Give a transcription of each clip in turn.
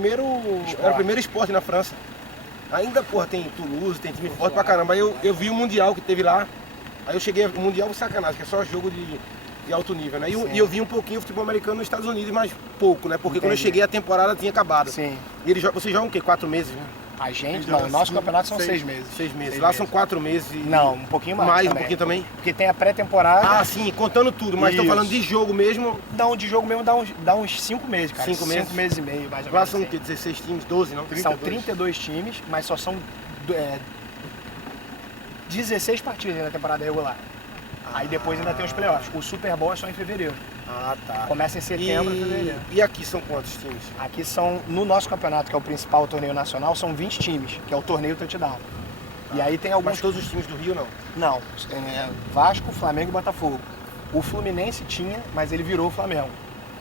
Era o primeiro esporte na França. Ainda, porra, tem Toulouse, tem time forte pra caramba. Aí eu vi o Mundial que teve lá. Aí eu cheguei, o Mundial sacanagem, que é só jogo de alto nível, né? E eu vi um pouquinho o futebol americano nos Estados Unidos, mas pouco, né? Porque quando eu cheguei a temporada tinha acabado. Sim. E vocês jogam o quê? 4 meses, né? A gente, não, o nosso campeonato são 6 meses. 6 meses. Lá são 4 meses. Não, um pouquinho mais. Mais, também. um pouquinho também? Porque tem a pré-temporada. Ah, sim, contando tudo, mas estão falando de jogo mesmo. Não, de jogo mesmo dá uns 5 meses, cara. 5 meses? 5 meses e meio, mais ou menos. Lá são o quê? 16 times, 12, não? 32. São 32 times, mas só são 16 partidas na temporada regular. Aí depois ainda tem os playoffs. O Super Bowl é só em fevereiro. Ah, tá. Começa em setembro e fevereiro. E aqui são quantos times? Aqui são, no nosso campeonato, que é o principal torneio nacional, são 20 times, que é o torneio touchdown. E aí tem alguns... Mas todos os times do Rio não? Não, Vasco, Flamengo e Botafogo. O Fluminense tinha, mas ele virou o Flamengo.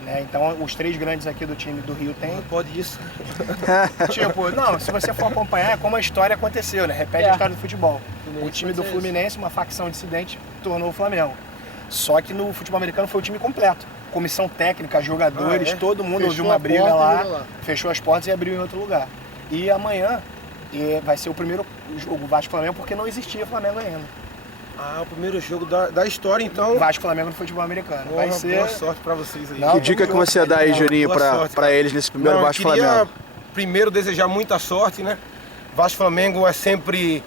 Né? Então os 3 grandes aqui do time do Rio tem. Não pode isso. Tipo, não, se você for acompanhar é como a história aconteceu, né? Repete a história do futebol. O time do Fluminense, uma facção dissidente, tornou o Flamengo. Só que no futebol americano foi o time completo. Comissão técnica, jogadores, todo mundo ouviu uma briga lá, fechou as portas e abriu em outro lugar. E amanhã vai ser o primeiro jogo Vasco-Flamengo, porque não existia Flamengo ainda. Ah, o primeiro jogo da história, então. Vasco-Flamengo no futebol americano. Vai ser... Boa sorte pra vocês aí. Não, que dica que você dá aí, Juninho, pra eles nesse primeiro Vasco-Flamengo? Eu queria primeiro desejar muita sorte, né? Vasco-Flamengo é sempre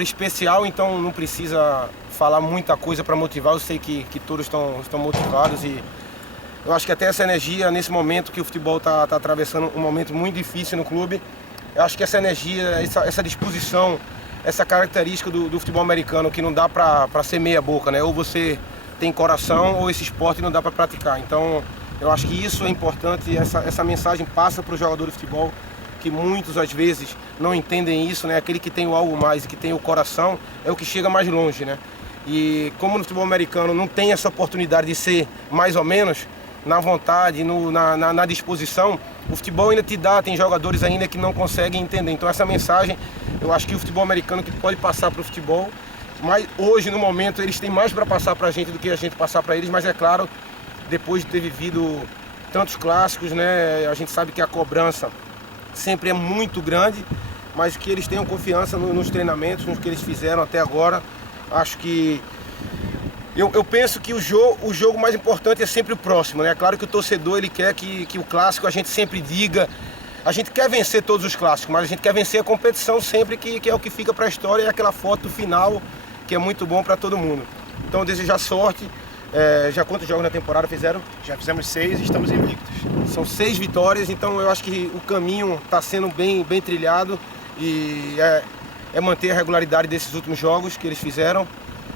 especial, então não precisa falar muita coisa para motivar. Eu sei que todos estão motivados e eu acho que até essa energia, nesse momento que o futebol está atravessando um momento muito difícil no clube, eu acho que essa energia, essa disposição, essa característica do futebol americano que não dá para ser meia boca, né? Ou você tem coração ou esse esporte não dá para praticar. Então eu acho que isso é importante, essa mensagem passa para o jogador de futebol, que muitos às vezes não entendem isso, né? Aquele que tem o algo mais e que tem o coração é o que chega mais longe, né? E como no futebol americano não tem essa oportunidade de ser mais ou menos, na vontade, na disposição, o futebol ainda tem jogadores ainda que não conseguem entender. Então essa mensagem, eu acho que o futebol americano que pode passar para o futebol, mas hoje no momento eles têm mais para passar para a gente do que a gente passar para eles, mas é claro, depois de ter vivido tantos clássicos, né? A gente sabe que a cobrança sempre é muito grande, mas que eles tenham confiança nos treinamentos, no que eles fizeram até agora. Acho que eu penso que o jogo mais importante é sempre o próximo, né? Claro que o torcedor ele quer que o clássico a gente sempre diga, a gente quer vencer todos os clássicos, mas a gente quer vencer a competição sempre, que é o que fica para a história, e aquela foto final que é muito bom para todo mundo. Então desejar sorte. Já quantos jogos na temporada fizeram? Já fizemos 6 e estamos invictos. São 6 vitórias, então eu acho que o caminho está sendo bem trilhado e é manter a regularidade desses últimos jogos que eles fizeram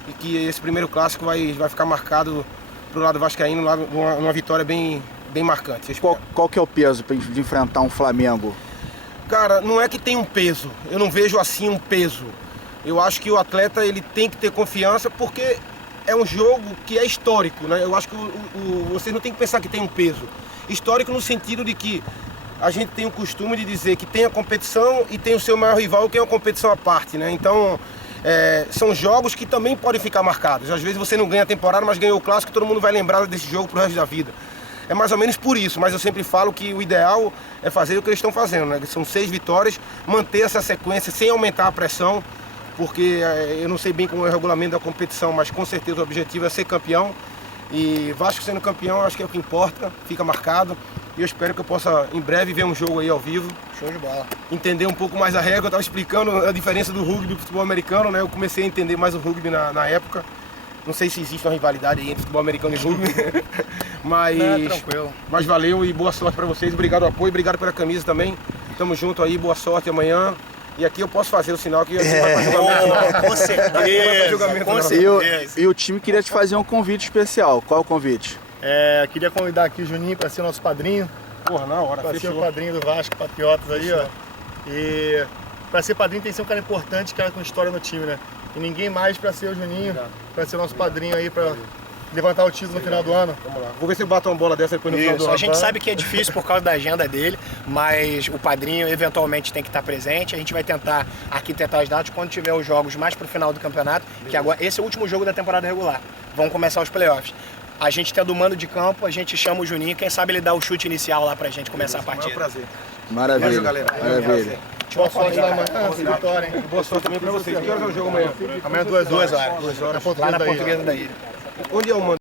e que esse primeiro clássico vai ficar marcado para o lado vascaíno, uma vitória bem marcante. Qual que é o peso de enfrentar um Flamengo? Cara, não é que tem um peso, eu não vejo assim um peso. Eu acho que o atleta ele tem que ter confiança porque é um jogo que é histórico, né? Eu acho que vocês não tem que pensar que tem um peso. Histórico no sentido de que a gente tem o costume de dizer que tem a competição e tem o seu maior rival, que é uma competição à parte, né? Então, são jogos que também podem ficar marcados. Às vezes você não ganha a temporada, mas ganhou o clássico, todo mundo vai lembrar desse jogo pro resto da vida. É mais ou menos por isso, mas eu sempre falo que o ideal é fazer o que eles estão fazendo, né? São 6 vitórias, manter essa sequência sem aumentar a pressão, porque eu não sei bem como é o regulamento da competição, mas com certeza o objetivo é ser campeão. E Vasco sendo campeão, acho que é o que importa, fica marcado. E eu espero que eu possa em breve ver um jogo aí ao vivo. Show de bola. Entender um pouco mais a regra, eu estava explicando a diferença do rugby e do futebol americano, né? Eu comecei a entender mais o rugby na época. Não sei se existe uma rivalidade aí entre futebol americano e rugby, mas, tranquilo. Mas valeu e boa sorte para vocês. Obrigado pelo apoio, obrigado pela camisa também. Tamo junto aí, boa sorte amanhã. E aqui eu posso fazer o sinal que vai para julgamento. Com certeza, com certeza. E o time queria te fazer um convite especial. Qual é o convite? Queria convidar aqui o Juninho para ser nosso padrinho. Porra, na hora, para ser o padrinho do Vasco Patriotas aí, ó. E para ser padrinho tem que ser um cara importante, cara com história no time, né? E ninguém mais para ser o Juninho, para ser nosso padrinho aí, para levantar o título no final do ano. Vamos lá. Vou ver se eu bato uma bola dessa depois no final do ano. A gente sabe que é difícil por causa da agenda dele, mas o padrinho eventualmente tem que estar presente. A gente vai tentar arquitetar as datas quando tiver os jogos mais pro final do campeonato, que agora esse é o último jogo da temporada regular. Vão começar os playoffs. A gente tendo o mando de campo, a gente chama o Juninho, quem sabe ele dá o chute inicial lá pra gente começar a É um partida. prazer. Maravilha, Valeu, galera. maravilha. Boa sorte lá amanhã, vitória, hein? Boa sorte também pra vocês. Que horas é o jogo amanhã? Amanhã 2 horas. 2 horas. Lá na Portuguesa da Ilha. Onde é o mando?